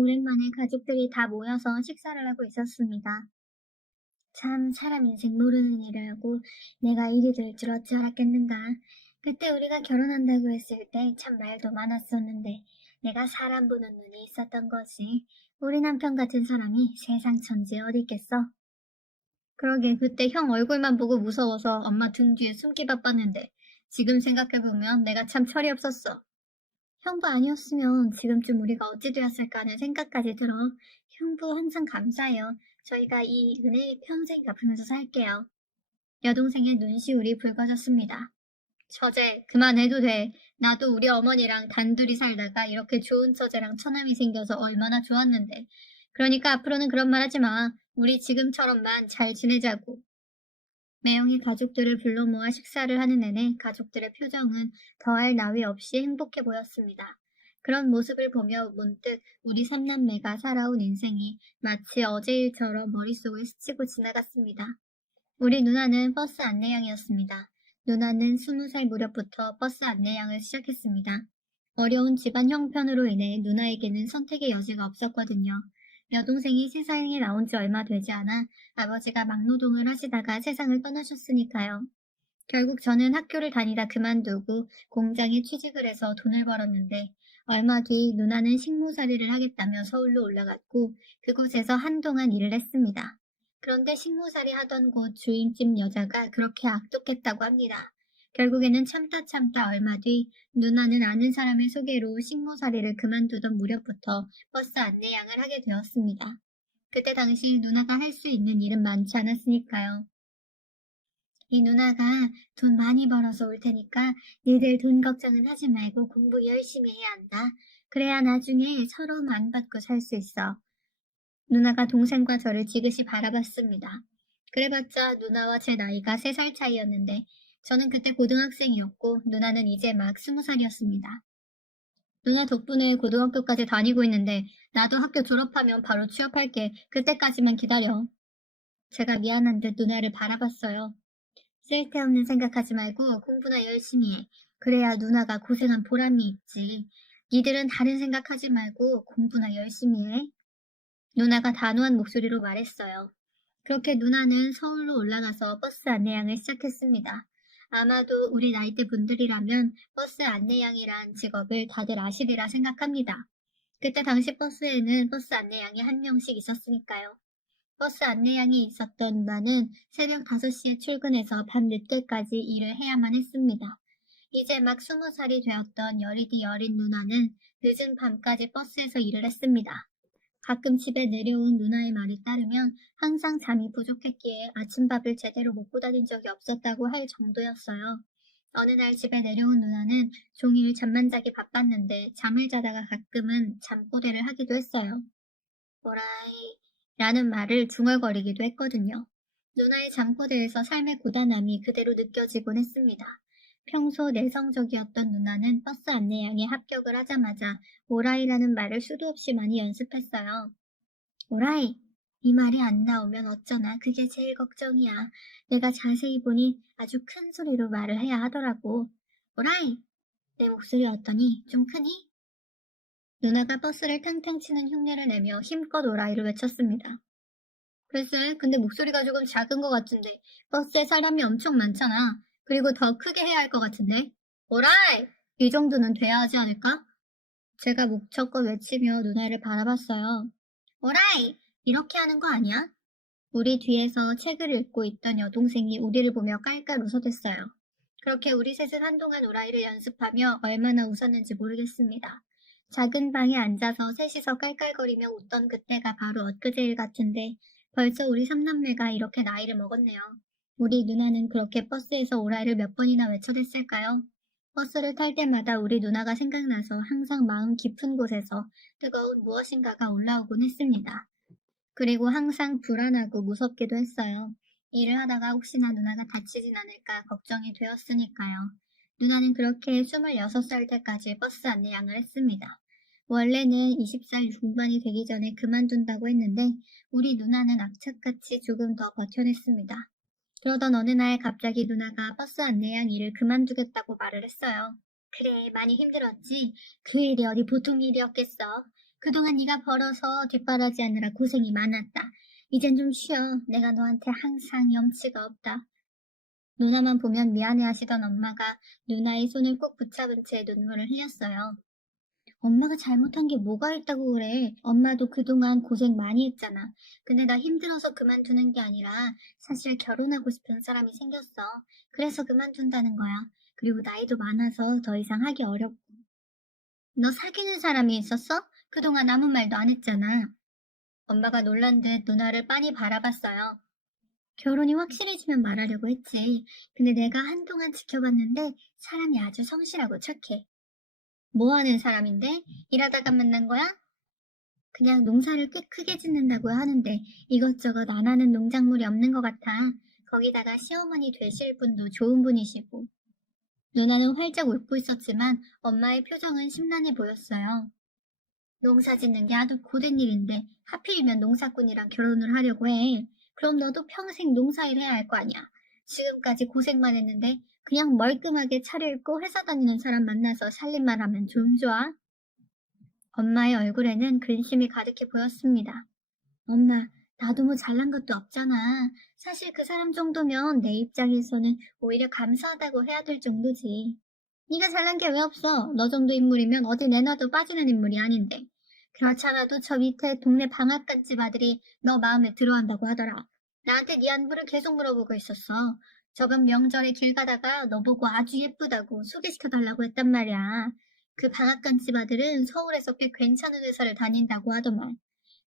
오랜만에 가족들이 다 모여서 식사를 하고 있었습니다. 참 사람 인생 모르는 일이라고 내가 이리 될 줄 어찌 알았겠는가. 그때 우리가 결혼한다고 했을 때 참 말도 많았었는데 내가 사람 보는 눈이 있었던 거지. 우리 남편 같은 사람이 세상 천지에 어디 있겠어? 그러게 그때 형 얼굴만 보고 무서워서 엄마 등 뒤에 숨기 바빴는데 지금 생각해보면 내가 참 철이 없었어. 형부 아니었으면 지금쯤 우리가 어찌 되었을까 하는 생각까지 들어. 형부 항상 감사해요. 저희가 이 은혜 평생 갚으면서 살게요. 여동생의 눈시울이 붉어졌습니다. 처제, 그만해도 돼. 나도 우리 어머니랑 단둘이 살다가 이렇게 좋은 처제랑 처남이 생겨서 얼마나 좋았는데. 그러니까 앞으로는 그런 말 하지 마. 우리 지금처럼만 잘 지내자고. 매형이 가족들을 불러 모아 식사를 하는 내내 가족들의 표정은 더할 나위 없이 행복해 보였습니다. 그런 모습을 보며 문득 우리 삼남매가 살아온 인생이 마치 어제 일처럼 머릿속을 스치고 지나갔습니다. 우리 누나는 버스 안내양이었습니다. 누나는 20살 무렵부터 버스 안내양을 시작했습니다. 어려운 집안 형편으로 인해 누나에게는 선택의 여지가 없었거든요. 여동생이 세상에 나온 지 얼마 되지 않아 아버지가 막노동을 하시다가 세상을 떠나셨으니까요. 결국 저는 학교를 다니다 그만두고 공장에 취직을 해서 돈을 벌었는데 얼마 뒤 누나는 식모살이를 하겠다며 서울로 올라갔고 그곳에서 한동안 일을 했습니다. 그런데 식모살이 하던 곳 주인집 여자가 그렇게 악독했다고 합니다. 결국에는 참다 얼마 뒤 누나는 아는 사람의 소개로 식모살이를 그만두던 무렵부터 버스 안내양을 하게 되었습니다. 그때 당시 누나가 할 수 있는 일은 많지 않았으니까요. 이 누나가 돈 많이 벌어서 올 테니까 니들 돈 걱정은 하지 말고 공부 열심히 해야 한다. 그래야 나중에 서러움 안 받고 살 수 있어. 누나가 동생과 저를 지그시 바라봤습니다. 그래봤자 누나와 제 나이가 3살 차이였는데 저는 그때 고등학생이었고 누나는 이제 막 20살이었습니다. 누나 덕분에 고등학교까지 다니고 있는데 나도 학교 졸업하면 바로 취업할게. 그때까지만 기다려. 제가 미안한 듯 누나를 바라봤어요. 쓸데없는 생각하지 말고 공부나 열심히 해. 그래야 누나가 고생한 보람이 있지. 니들은 다른 생각하지 말고 공부나 열심히 해. 누나가 단호한 목소리로 말했어요. 그렇게 누나는 서울로 올라가서 버스 안내양을 시작했습니다. 아마도 우리 나이대 분들이라면 버스 안내양이란 직업을 다들 아시리라 생각합니다. 그때 당시 버스에는 버스 안내양이 한 명씩 있었으니까요. 버스 안내양이 있었던 누나는 새벽 5시에 출근해서 밤 늦게까지 일을 해야만 했습니다. 이제 막 20살이 되었던 여리디 여린 누나는 늦은 밤까지 버스에서 일을 했습니다. 가끔 집에 내려온 누나의 말에 따르면 항상 잠이 부족했기에 아침밥을 제대로 먹고 다닌 적이 없었다고 할 정도였어요. 어느 날 집에 내려온 누나는 종일 잠만 자기 바빴는데 잠을 자다가 가끔은 잠꼬대를 하기도 했어요. 오라이 라는 말을 중얼거리기도 했거든요. 누나의 잠꼬대에서 삶의 고단함이 그대로 느껴지곤 했습니다. 평소 내성적이었던 누나는 버스 안내양에 합격을 하자마자 오라이라는 말을 수도 없이 많이 연습했어요. 오라이! 이 말이 안 나오면 어쩌나 그게 제일 걱정이야. 내가 자세히 보니 아주 큰 소리로 말을 해야 하더라고. 오라이! 내 목소리 어떠니? 좀 크니? 누나가 버스를 탕탕 치는 흉내를 내며 힘껏 오라이를 외쳤습니다. 글쎄, 근데 목소리가 조금 작은 것 같은데 버스에 사람이 엄청 많잖아. 그리고 더 크게 해야 할 것 같은데. 오라이! 이 정도는 돼야 하지 않을까? 제가 목청껏 외치며 누나를 바라봤어요. 오라이! 이렇게 하는 거 아니야? 우리 뒤에서 책을 읽고 있던 여동생이 우리를 보며 깔깔 웃어댔어요. 그렇게 우리 셋은 한동안 오라이를 연습하며 얼마나 웃었는지 모르겠습니다. 작은 방에 앉아서 셋이서 깔깔거리며 웃던 그때가 바로 엊그제일 같은데 벌써 우리 삼남매가 이렇게 나이를 먹었네요. 우리 누나는 그렇게 버스에서 오라이를 몇 번이나 외쳐댔을까요? 버스를 탈 때마다 우리 누나가 생각나서 항상 마음 깊은 곳에서 뜨거운 무엇인가가 올라오곤 했습니다. 그리고 항상 불안하고 무섭기도 했어요. 일을 하다가 혹시나 누나가 다치진 않을까 걱정이 되었으니까요. 누나는 그렇게 26살 때까지 버스 안내양을 했습니다. 원래는 20살 중반이 되기 전에 그만둔다고 했는데 우리 누나는 악착같이 조금 더 버텨냈습니다. 그러던 어느 날 갑자기 누나가 버스 안내양 일을 그만두겠다고 말을 했어요. 그래, 많이 힘들었지? 그 일이 어디 보통 일이었겠어. 그동안 네가 벌어서 뒷바라지하느라 고생이 많았다. 이젠 좀 쉬어. 내가 너한테 항상 염치가 없다. 누나만 보면 미안해하시던 엄마가 누나의 손을 꼭 붙잡은 채 눈물을 흘렸어요. 엄마가 잘못한 게 뭐가 있다고 그래. 엄마도 그동안 고생 많이 했잖아. 근데 나 힘들어서 그만두는 게 아니라 사실 결혼하고 싶은 사람이 생겼어. 그래서 그만둔다는 거야. 그리고 나이도 많아서 더 이상 하기 어렵고. 너 사귀는 사람이 있었어? 그동안 아무 말도 안 했잖아. 엄마가 놀란 듯 누나를 빤히 바라봤어요. 결혼이 확실해지면 말하려고 했지. 근데 내가 한동안 지켜봤는데 사람이 아주 성실하고 착해. 뭐 하는 사람인데? 일하다가 만난 거야? 그냥 농사를 꽤 크게 짓는다고 하는데 이것저것 안 하는 농작물이 없는 것 같아. 거기다가 시어머니 되실 분도 좋은 분이시고. 누나는 활짝 웃고 있었지만 엄마의 표정은 심란해 보였어요. 농사 짓는 게 아주 고된 일인데 하필이면 농사꾼이랑 결혼을 하려고 해. 그럼 너도 평생 농사일 해야 할 거 아니야. 지금까지 고생만 했는데 그냥 멀끔하게 차려입고 회사 다니는 사람 만나서 살림만 하면 좀 좋아? 엄마의 얼굴에는 근심이 가득해 보였습니다. 엄마, 나도 뭐 잘난 것도 없잖아. 사실 그 사람 정도면 내 입장에서는 오히려 감사하다고 해야 될 정도지. 네가 잘난 게 왜 없어? 너 정도 인물이면 어디 내놔도 빠지는 인물이 아닌데. 그렇잖아도 저 밑에 동네 방앗간집 아들이 너 마음에 들어한다고 하더라. 나한테 네 안부를 계속 물어보고 있었어. 저번 명절에 길 가다가 너 보고 아주 예쁘다고 소개시켜달라고 했단 말이야. 그 방앗간집 아들은 서울에서 꽤 괜찮은 회사를 다닌다고 하더만.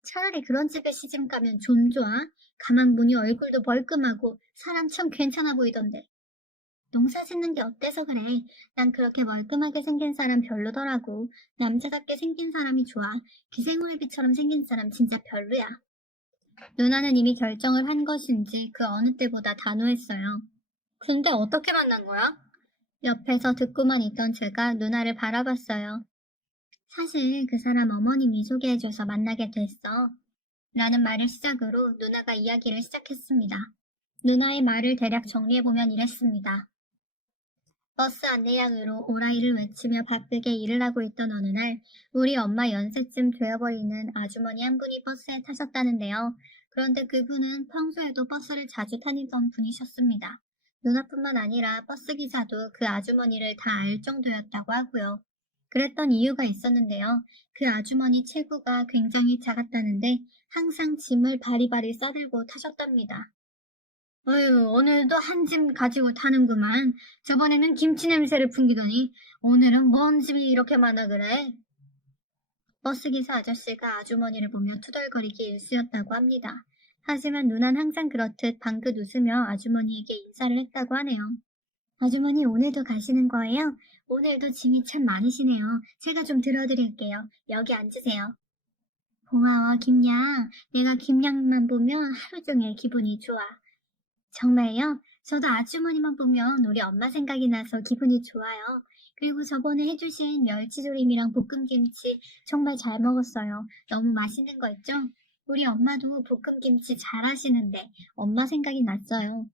차라리 그런 집에 시집 가면 좀 좋아. 가만 보니 얼굴도 멀끔하고 사람 참 괜찮아 보이던데. 농사 짓는 게 어때서 그래? 난 그렇게 멀끔하게 생긴 사람 별로더라고. 남자답게 생긴 사람이 좋아. 기생오래비처럼 생긴 사람 진짜 별로야. 누나는 이미 결정을 한 것인지 그 어느 때보다 단호했어요. 근데 어떻게 만난 거야? 옆에서 듣고만 있던 제가 누나를 바라봤어요. 사실 그 사람 어머님이 소개해줘서 만나게 됐어. 라는 말을 시작으로 누나가 이야기를 시작했습니다. 누나의 말을 대략 정리해보면 이랬습니다. 버스 안내양으로 오라이를 외치며 바쁘게 일을 하고 있던 어느 날 우리 엄마 연세쯤 되어버리는 아주머니 한 분이 버스에 타셨다는데요. 그런데 그분은 평소에도 버스를 자주 타니던 분이셨습니다. 누나뿐만 아니라 버스 기사도 그 아주머니를 다 알 정도였다고 하고요. 그랬던 이유가 있었는데요. 그 아주머니 체구가 굉장히 작았다는데 항상 짐을 바리바리 싸들고 타셨답니다. 어휴, 오늘도 한 짐 가지고 타는구만. 저번에는 김치 냄새를 풍기더니 오늘은 뭔 짐이 이렇게 많아 그래? 버스기사 아저씨가 아주머니를 보며 투덜거리기 일쑤였다고 합니다. 하지만 누난 항상 그렇듯 방긋 웃으며 아주머니에게 인사를 했다고 하네요. 아주머니 오늘도 가시는 거예요? 오늘도 짐이 참 많으시네요. 제가 좀 들어드릴게요. 여기 앉으세요. 고마워, 김양. 내가 김양만 보면 하루 종일 기분이 좋아. 정말요? 저도 아주머니만 보면 우리 엄마 생각이 나서 기분이 좋아요. 그리고 저번에 해주신 멸치조림이랑 볶음김치 정말 잘 먹었어요. 너무 맛있는 거 있죠? 우리 엄마도 볶음김치 잘 하시는데 엄마 생각이 났어요.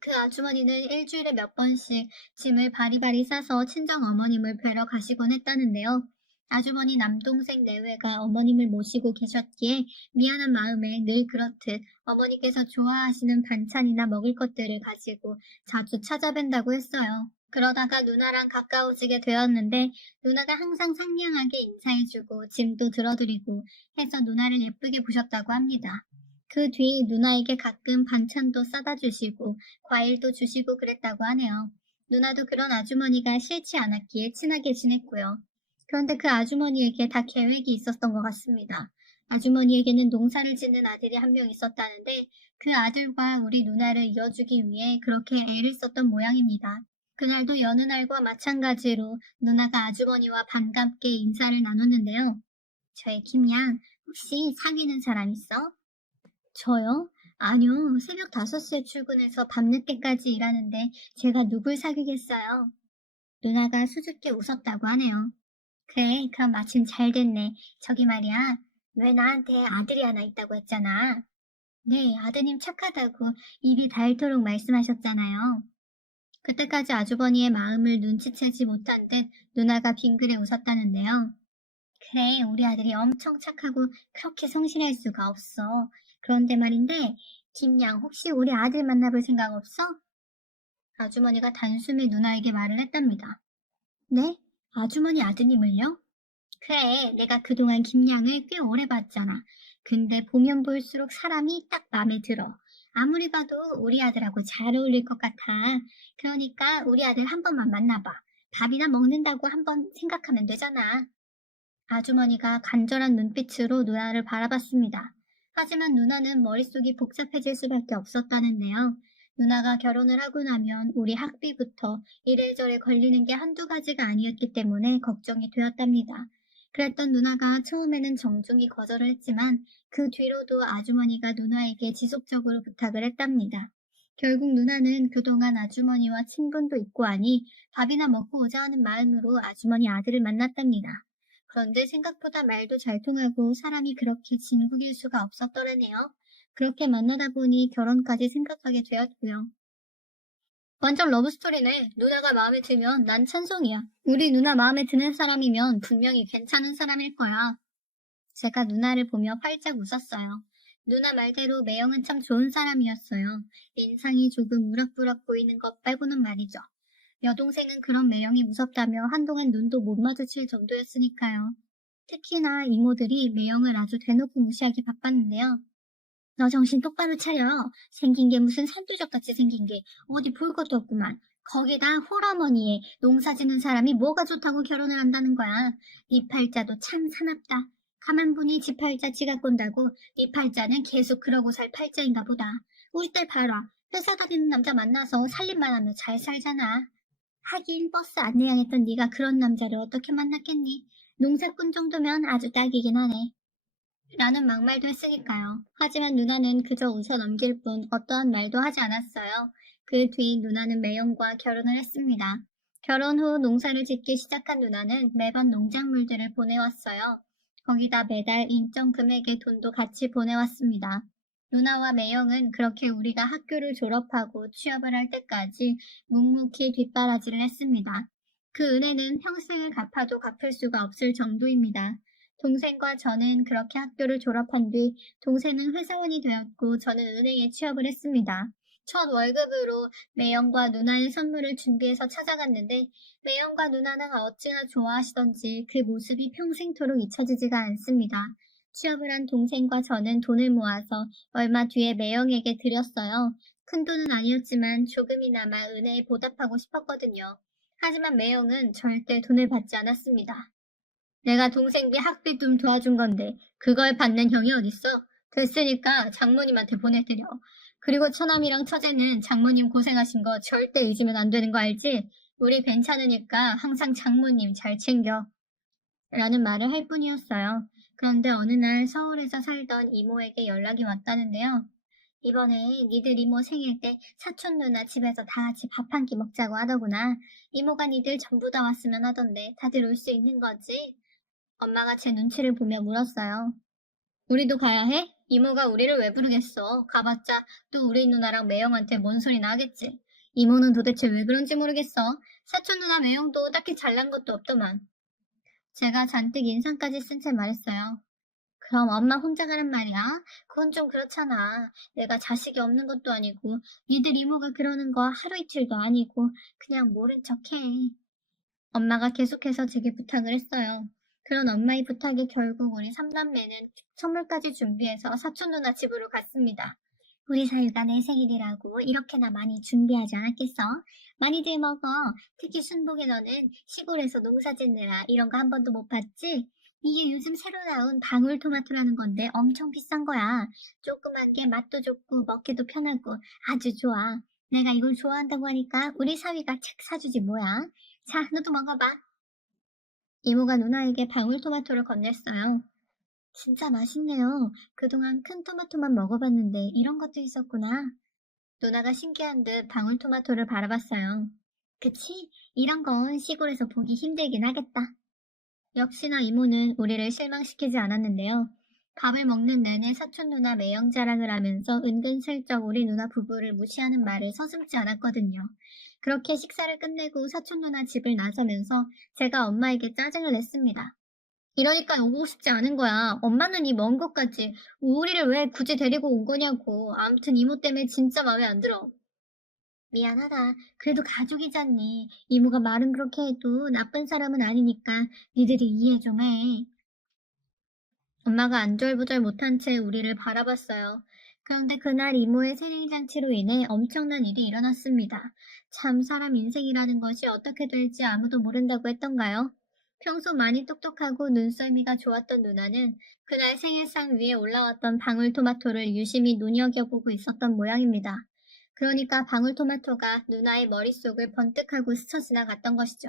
그 아주머니는 일주일에 몇 번씩 짐을 바리바리 싸서 친정 어머님을 뵈러 가시곤 했다는데요. 아주머니 남동생 내외가 어머님을 모시고 계셨기에 미안한 마음에 늘 그렇듯 어머니께서 좋아하시는 반찬이나 먹을 것들을 가지고 자주 찾아뵌다고 했어요. 그러다가 누나랑 가까워지게 되었는데 누나가 항상 상냥하게 인사해주고 짐도 들어드리고 해서 누나를 예쁘게 보셨다고 합니다. 그 뒤 누나에게 가끔 반찬도 싸다 주시고 과일도 주시고 그랬다고 하네요. 누나도 그런 아주머니가 싫지 않았기에 친하게 지냈고요. 그런데 그 아주머니에게 다 계획이 있었던 것 같습니다. 아주머니에게는 농사를 짓는 아들이 한 명 있었다는데 그 아들과 우리 누나를 이어주기 위해 그렇게 애를 썼던 모양입니다. 그날도 여느 날과 마찬가지로 누나가 아주머니와 반갑게 인사를 나눴는데요. 저의 김양, 혹시 사귀는 사람 있어? 저요? 아니요. 새벽 5시에 출근해서 밤늦게까지 일하는데 제가 누굴 사귀겠어요? 누나가 수줍게 웃었다고 하네요. 그래, 그럼 마침 잘 됐네. 저기 말이야. 왜 나한테 아들이 하나 있다고 했잖아. 네, 아드님 착하다고 입이 닳도록 말씀하셨잖아요. 그때까지 아주버니의 마음을 눈치채지 못한 듯 누나가 빙그레 웃었다는데요. 그래, 우리 아들이 엄청 착하고 그렇게 성실할 수가 없어. 그런데 말인데, 김양, 혹시 우리 아들 만나볼 생각 없어? 아주머니가 단숨에 누나에게 말을 했답니다. 네? 아주머니 아드님을요? 그래, 내가 그동안 김양을 꽤 오래 봤잖아. 근데 보면 볼수록 사람이 딱 마음에 들어. 아무리 봐도 우리 아들하고 잘 어울릴 것 같아. 그러니까 우리 아들 한 번만 만나봐. 밥이나 먹는다고 한번 생각하면 되잖아. 아주머니가 간절한 눈빛으로 누나를 바라봤습니다. 하지만 누나는 머릿속이 복잡해질 수밖에 없었다는데요. 누나가 결혼을 하고 나면 우리 학비부터 이래저래 걸리는 게 한두 가지가 아니었기 때문에 걱정이 되었답니다. 그랬던 누나가 처음에는 정중히 거절을 했지만 그 뒤로도 아주머니가 누나에게 지속적으로 부탁을 했답니다. 결국 누나는 그동안 아주머니와 친분도 있고 하니 밥이나 먹고 오자 하는 마음으로 아주머니 아들을 만났답니다. 그런데 생각보다 말도 잘 통하고 사람이 그렇게 진국일 수가 없었더라네요. 그렇게 만나다 보니 결혼까지 생각하게 되었고요. 완전 러브스토리네. 누나가 마음에 들면 난 찬성이야. 우리 누나 마음에 드는 사람이면 분명히 괜찮은 사람일 거야. 제가 누나를 보며 활짝 웃었어요. 누나 말대로 매형은 참 좋은 사람이었어요. 인상이 조금 우락부락 보이는 것 빼고는 말이죠. 여동생은 그런 매형이 무섭다며 한동안 눈도 못 마주칠 정도였으니까요. 특히나 이모들이 매형을 아주 대놓고 무시하기 바빴는데요. 너 정신 똑바로 차려. 생긴 게 무슨 산두적같이 생긴 게 어디 볼 것도 없구만. 거기다 홀어머니에 농사 짓는 사람이 뭐가 좋다고 결혼을 한다는 거야. 네 팔자도 참 사납다. 가만 보니 지 팔자 지가 꼰다고 네 팔자는 계속 그러고 살 팔자인가 보다. 우리 딸 봐라. 회사 다니는 남자 만나서 살림만 하며 잘 살잖아. 하긴 버스 안내양했던 네가 그런 남자를 어떻게 만났겠니? 농사꾼 정도면 아주 딱이긴 하네. 나는 막말도 했으니까요. 하지만 누나는 그저 웃어 넘길 뿐 어떠한 말도 하지 않았어요. 그 뒤 누나는 매형과 결혼을 했습니다. 결혼 후 농사를 짓기 시작한 누나는 매번 농작물들을 보내왔어요. 거기다 매달 일정 금액의 돈도 같이 보내왔습니다. 누나와 매형은 그렇게 우리가 학교를 졸업하고 취업을 할 때까지 묵묵히 뒷바라지를 했습니다. 그 은혜는 평생을 갚아도 갚을 수가 없을 정도입니다. 동생과 저는 그렇게 학교를 졸업한 뒤 동생은 회사원이 되었고 저는 은행에 취업을 했습니다. 첫 월급으로 매형과 누나의 선물을 준비해서 찾아갔는데 매형과 누나는 어찌나 좋아하시던지 그 모습이 평생토록 잊혀지지가 않습니다. 취업을 한 동생과 저는 돈을 모아서 얼마 뒤에 매형에게 드렸어요. 큰 돈은 아니었지만 조금이나마 은혜에 보답하고 싶었거든요. 하지만 매형은 절대 돈을 받지 않았습니다. 내가 동생비 학비 좀 도와준 건데 그걸 받는 형이 어딨어? 됐으니까 장모님한테 보내드려. 그리고 처남이랑 처제는 장모님 고생하신 거 절대 잊으면 안 되는 거 알지? 우리 괜찮으니까 항상 장모님 잘 챙겨. 라는 말을 할 뿐이었어요. 그런데 어느 날 서울에서 살던 이모에게 연락이 왔다는데요. 이번에 니들 이모 생일 때 사촌 누나 집에서 다 같이 밥 한 끼 먹자고 하더구나. 이모가 니들 전부 다 왔으면 하던데 다들 올 수 있는 거지? 엄마가 제 눈치를 보며 물었어요. 우리도 가야 해? 이모가 우리를 왜 부르겠어? 가봤자 또 우리 누나랑 매형한테 뭔 소리나 하겠지. 이모는 도대체 왜 그런지 모르겠어. 사촌 누나 매형도 딱히 잘난 것도 없더만. 제가 잔뜩 인상까지 쓴 채 말했어요. 그럼 엄마 혼자 가란 말이야? 그건 좀 그렇잖아. 내가 자식이 없는 것도 아니고 니들 이모가 그러는 거 하루 이틀도 아니고 그냥 모른 척해. 엄마가 계속해서 제게 부탁을 했어요. 그런 엄마의 부탁에 결국 우리 삼남매는 선물까지 준비해서 사촌 누나 집으로 갔습니다. 우리 사유가 내 생일이라고 이렇게나 많이 준비하지 않았겠어? 많이들 먹어. 특히 순복이 너는 시골에서 농사 짓느라 이런 거 한 번도 못 봤지? 이게 요즘 새로 나온 방울토마토라는 건데 엄청 비싼 거야. 조그만 게 맛도 좋고 먹기도 편하고 아주 좋아. 내가 이걸 좋아한다고 하니까 우리 사위가 책 사주지 뭐야. 자, 너도 먹어봐. 이모가 누나에게 방울토마토를 건넸어요. 진짜 맛있네요. 그동안 큰 토마토만 먹어봤는데 이런 것도 있었구나. 누나가 신기한 듯 방울토마토를 바라봤어요. 그치? 이런 건 시골에서 보기 힘들긴 하겠다. 역시나 이모는 우리를 실망시키지 않았는데요. 밥을 먹는 내내 사촌 누나 매형 자랑을 하면서 은근슬쩍 우리 누나 부부를 무시하는 말을 서슴지 않았거든요. 그렇게 식사를 끝내고 사촌 누나 집을 나서면서 제가 엄마에게 짜증을 냈습니다. 이러니까 오고 싶지 않은 거야. 엄마는 이 먼 곳까지 우리를 왜 굳이 데리고 온 거냐고. 아무튼 이모 때문에 진짜 마음에 안 들어. 미안하다. 그래도 가족이잖니. 이모가 말은 그렇게 해도 나쁜 사람은 아니니까 니들이 이해 좀 해. 엄마가 안절부절 못한 채 우리를 바라봤어요. 그런데 그날 이모의 생일잔치로 인해 엄청난 일이 일어났습니다. 참 사람 인생이라는 것이 어떻게 될지 아무도 모른다고 했던가요? 평소 많이 똑똑하고 눈썰미가 좋았던 누나는 그날 생일상 위에 올라왔던 방울토마토를 유심히 눈여겨보고 있었던 모양입니다. 그러니까 방울토마토가 누나의 머릿속을 번뜩하고 스쳐 지나갔던 것이죠.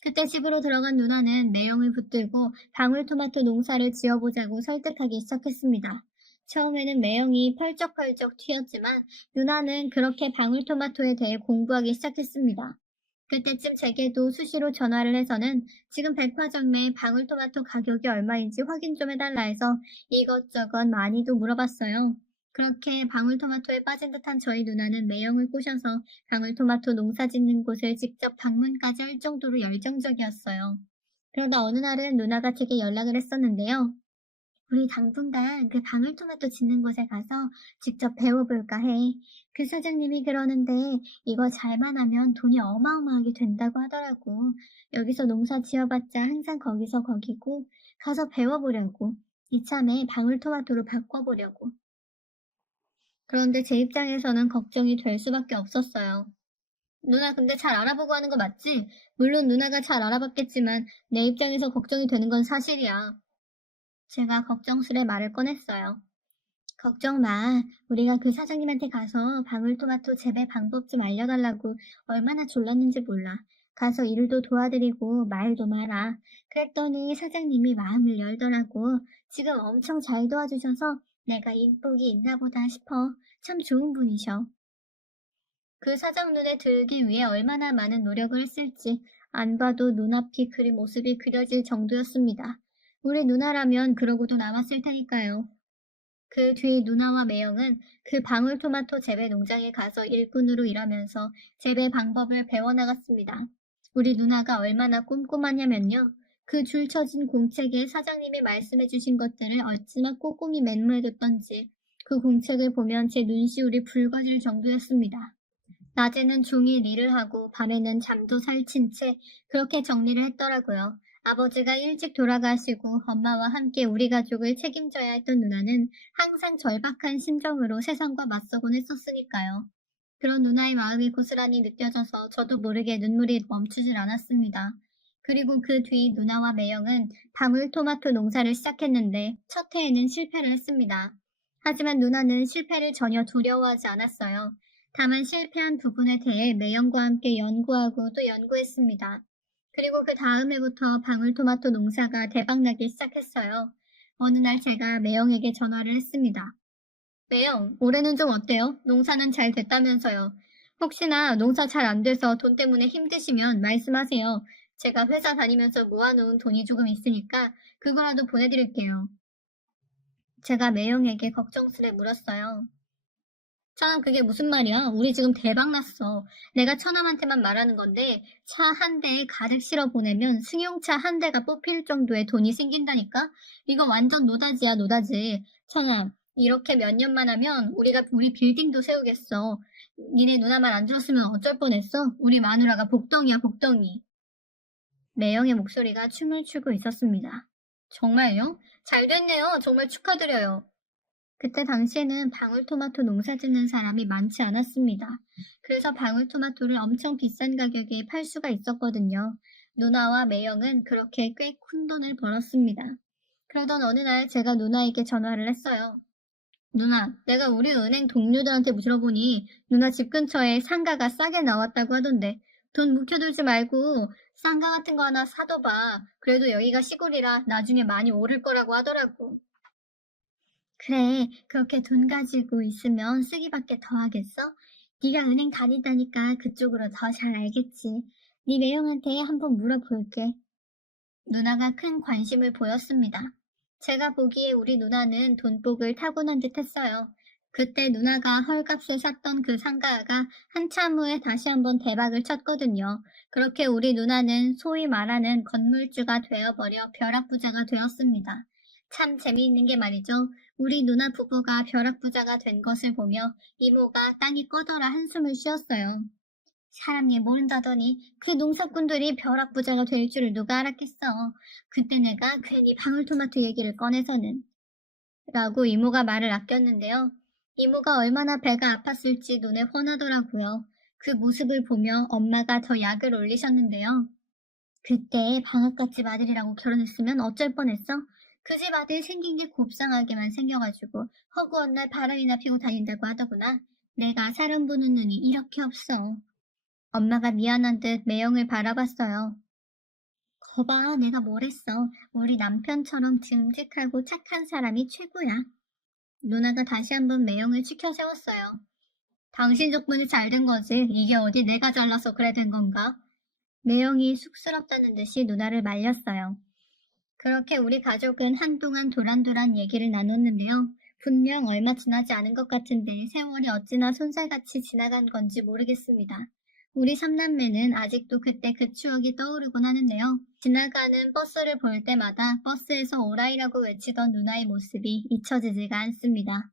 그때 집으로 들어간 누나는 매형을 붙들고 방울토마토 농사를 지어보자고 설득하기 시작했습니다. 처음에는 매형이 펄쩍펄쩍 튀었지만 누나는 그렇게 방울토마토에 대해 공부하기 시작했습니다. 그때쯤 제게도 수시로 전화를 해서는 지금 백화점에 방울토마토 가격이 얼마인지 확인 좀 해달라 해서 이것저것 많이도 물어봤어요. 그렇게 방울토마토에 빠진 듯한 저희 누나는 매형을 꼬셔서 방울토마토 농사 짓는 곳을 직접 방문까지 할 정도로 열정적이었어요. 그러다 어느 날은 누나가 제게 연락을 했었는데요. 우리 당분간 그 방울토마토 짓는 곳에 가서 직접 배워볼까 해. 그 사장님이 그러는데 이거 잘만 하면 돈이 어마어마하게 된다고 하더라고. 여기서 농사 지어봤자 항상 거기서 거기고 가서 배워보려고. 이참에 방울토마토로 바꿔보려고. 그런데 제 입장에서는 걱정이 될 수밖에 없었어요. 누나 근데 잘 알아보고 하는 거 맞지? 물론 누나가 잘 알아봤겠지만 내 입장에서 걱정이 되는 건 사실이야. 제가 걱정스레 말을 꺼냈어요. 걱정 마. 우리가 그 사장님한테 가서 방울토마토 재배 방법 좀 알려달라고 얼마나 졸랐는지 몰라. 가서 일도 도와드리고 말도 마라. 그랬더니 사장님이 마음을 열더라고. 지금 엄청 잘 도와주셔서 내가 인복이 있나 보다 싶어. 참 좋은 분이셔. 그 사장 눈에 들기 위해 얼마나 많은 노력을 했을지 안 봐도 눈앞이 그리 모습이 그려질 정도였습니다. 우리 누나라면 그러고도 남았을 테니까요. 그 뒤 누나와 매형은 그 방울토마토 재배 농장에 가서 일꾼으로 일하면서 재배 방법을 배워나갔습니다. 우리 누나가 얼마나 꼼꼼하냐면요. 그 줄 쳐진 공책에 사장님이 말씀해 주신 것들을 얼마나 꼼꼼히 메모해뒀던지 그 공책을 보면 제 눈시울이 붉어질 정도였습니다. 낮에는 종일 일을 하고 밤에는 잠도 설친 채 그렇게 정리를 했더라고요. 아버지가 일찍 돌아가시고 엄마와 함께 우리 가족을 책임져야 했던 누나는 항상 절박한 심정으로 세상과 맞서곤 했었으니까요. 그런 누나의 마음이 고스란히 느껴져서 저도 모르게 눈물이 멈추질 않았습니다. 그리고 그 뒤 누나와 매형은 방울토마토 농사를 시작했는데 첫 해에는 실패를 했습니다. 하지만 누나는 실패를 전혀 두려워하지 않았어요. 다만 실패한 부분에 대해 매형과 함께 연구하고 또 연구했습니다. 그리고 그 다음 해부터 방울토마토 농사가 대박나기 시작했어요. 어느 날 제가 매형에게 전화를 했습니다. 매형, 올해는 좀 어때요? 농사는 잘 됐다면서요. 혹시나 농사 잘 안 돼서 돈 때문에 힘드시면 말씀하세요. 제가 회사 다니면서 모아놓은 돈이 조금 있으니까 그거라도 보내드릴게요. 제가 매형에게 걱정스레 물었어요. 참, 그게 무슨 말이야? 우리 지금 대박 났어. 내가 처남한테만 말하는 건데 차 한 대에 가득 실어 보내면 승용차 한 대가 뽑힐 정도의 돈이 생긴다니까? 이거 완전 노다지야, 노다지. 처남, 이렇게 몇 년만 하면 우리가 우리 빌딩도 세우겠어. 니네 누나 말 안 들었으면 어쩔 뻔했어? 우리 마누라가 복덩이야, 복덩이. 매형의 목소리가 춤을 추고 있었습니다. 정말요? 잘 됐네요. 정말 축하드려요. 그때 당시에는 방울토마토 농사 짓는 사람이 많지 않았습니다. 그래서 방울토마토를 엄청 비싼 가격에 팔 수가 있었거든요. 누나와 매형은 그렇게 꽤 큰 돈을 벌었습니다. 그러던 어느 날 제가 누나에게 전화를 했어요. 누나, 내가 우리 은행 동료들한테 물어보니 누나 집 근처에 상가가 싸게 나왔다고 하던데 돈 묵혀두지 말고 상가 같은 거 하나 사둬봐. 그래도 여기가 시골이라 나중에 많이 오를 거라고 하더라고. 그래, 그렇게 돈 가지고 있으면 쓰기밖에 더 하겠어? 네가 은행 다니다니까 그쪽으로 더 잘 알겠지. 네 매형한테 한번 물어볼게. 누나가 큰 관심을 보였습니다. 제가 보기에 우리 누나는 돈복을 타고난 듯 했어요. 그때 누나가 헐값에 샀던 그 상가가 한참 후에 다시 한번 대박을 쳤거든요. 그렇게 우리 누나는 소위 말하는 건물주가 되어버려 벼락부자가 되었습니다. 참 재미있는 게 말이죠. 우리 누나 부부가 벼락부자가 된 것을 보며 이모가 땅이 꺼져라 한숨을 쉬었어요. 사람 일 모른다더니 그 농사꾼들이 벼락부자가 될 줄을 누가 알았겠어. 그때 내가 괜히 방울토마토 얘기를 꺼내서는. 라고 이모가 말을 아꼈는데요. 이모가 얼마나 배가 아팠을지 눈에 훤하더라고요. 그 모습을 보며 엄마가 더 약을 올리셨는데요. 그때 방앗갓집 아들이라고 결혼했으면 어쩔 뻔했어? 그 집 아들 생긴 게 곱상하게만 생겨가지고 허구한 날 바람이나 피고 다닌다고 하더구나. 내가 사람 보는 눈이 이렇게 없어. 엄마가 미안한 듯 매형을 바라봤어요. 거봐, 내가 뭘 했어. 우리 남편처럼 듬직하고 착한 사람이 최고야. 누나가 다시 한번 매형을 치켜 세웠어요. 당신 덕분에 잘 된 거지. 이게 어디 내가 잘나서 그래 된 건가? 매형이 쑥스럽다는 듯이 누나를 말렸어요. 그렇게 우리 가족은 한동안 도란도란 얘기를 나눴는데요. 분명 얼마 지나지 않은 것 같은데 세월이 어찌나 손살같이 지나간 건지 모르겠습니다. 우리 삼남매는 아직도 그때 그 추억이 떠오르곤 하는데요. 지나가는 버스를 볼 때마다 버스에서 오라이라고 외치던 누나의 모습이 잊혀지지가 않습니다.